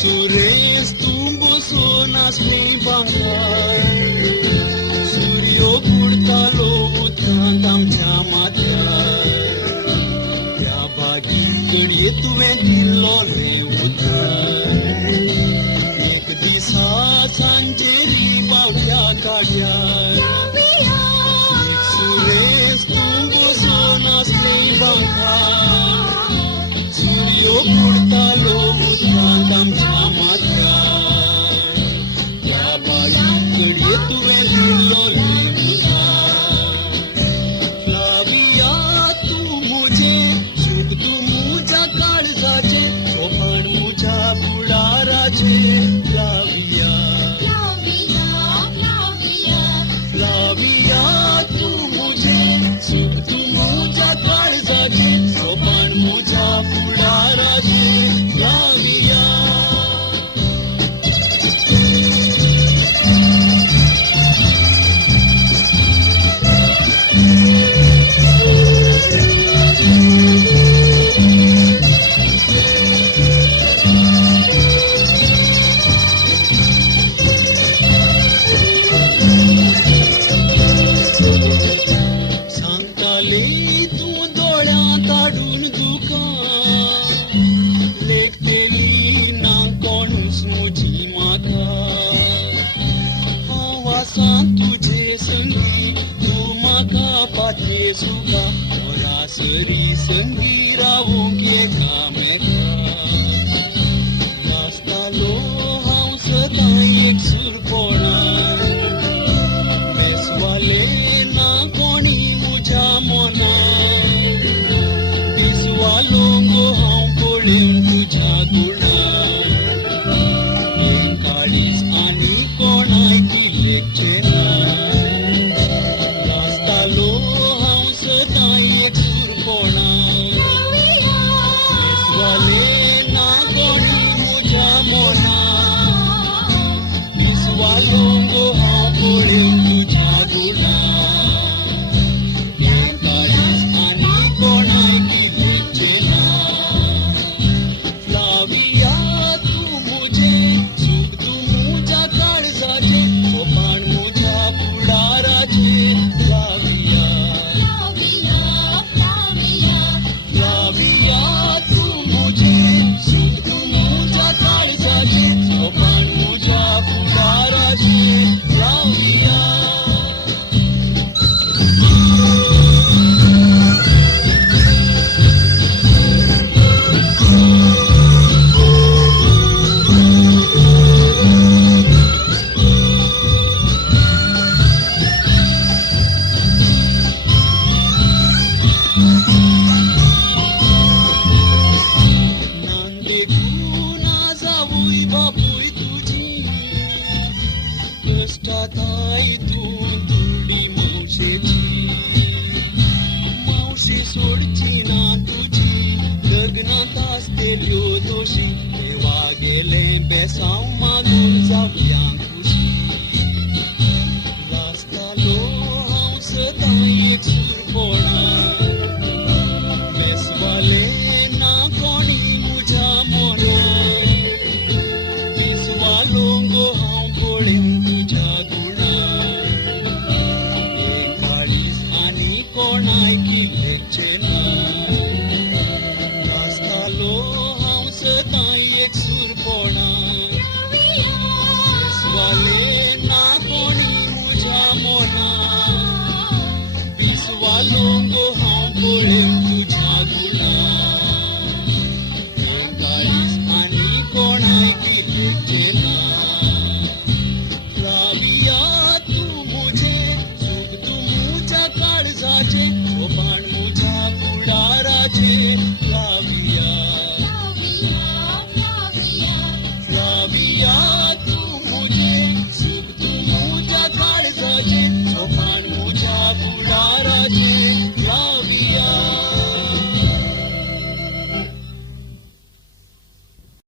Sures tumbo sonas bangkai Suryo kurta lobut kantam chamatyar Ya bagi kadi tuwe dillo leutar Ek disa sanjeri bauya kadyar Sures tumbo sonas bangkai Suryo kurta lobut kantam Suka ora seri sendira wongke kameka Rasta lo hau setai ek surpona Meswale na koni muja mona Biswalongo hau polem tuja guna Engkalis ani konai kilechena Lagna tastelio doshi, te wagele besau magun zabiang.